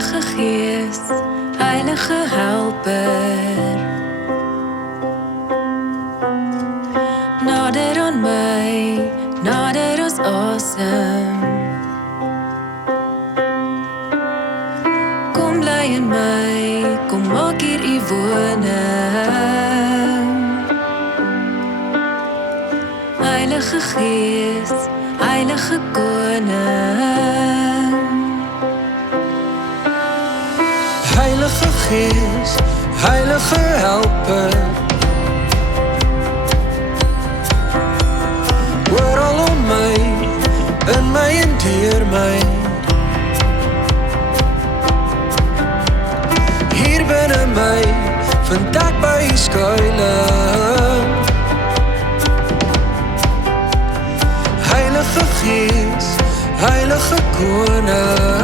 Heilige Gees, Heilige Helper, nader aan my, nader as asem. Kom bly in my, kom maak hier u woning. Heilige Gees, Heilige Koning. Heilige Gees, Heilige Helper, oral om my, in my en deur my. Hier binne my, vind ek by u skuilings. Heilige Gees, Heilige Koning.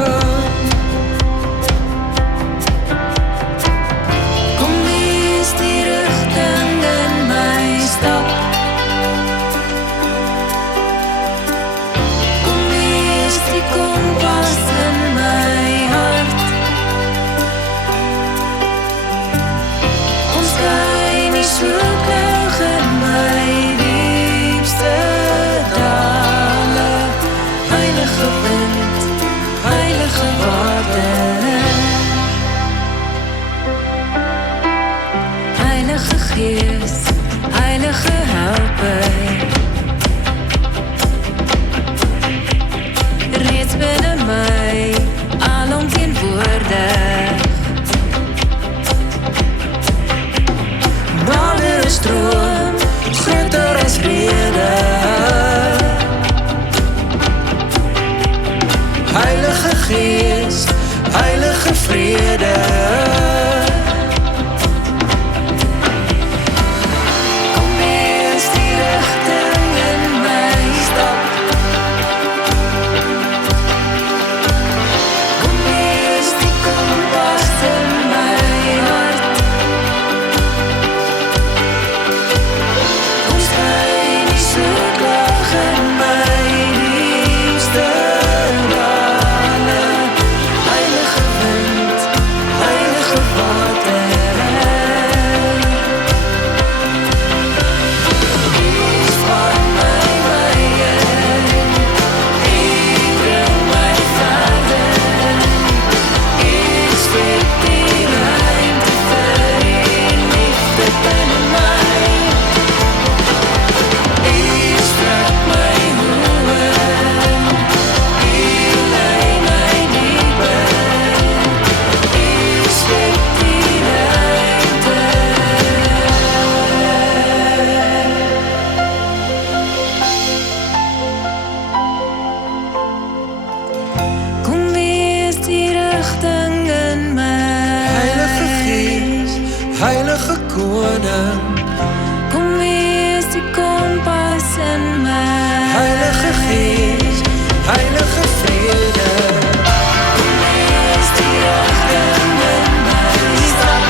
Heilige Gees, Heilige Helper, reeds binne my, alom teenwoordig. Nader as stroom, groter as vrede. Heilige Gees, Heilige Vrede. Heilige Koning, kom wees die kompas in my. Heilige Gees, Heilige Vrede. Kom wees die rigting in my stap.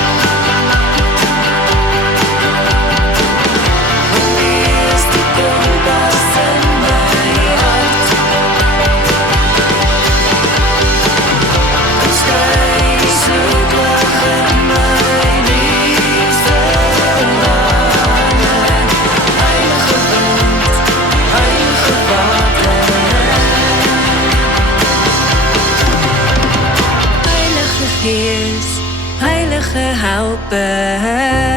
Kom wees die kompas in my hart. Kom skyn die soeklig in my. Gees, Heilige Helper.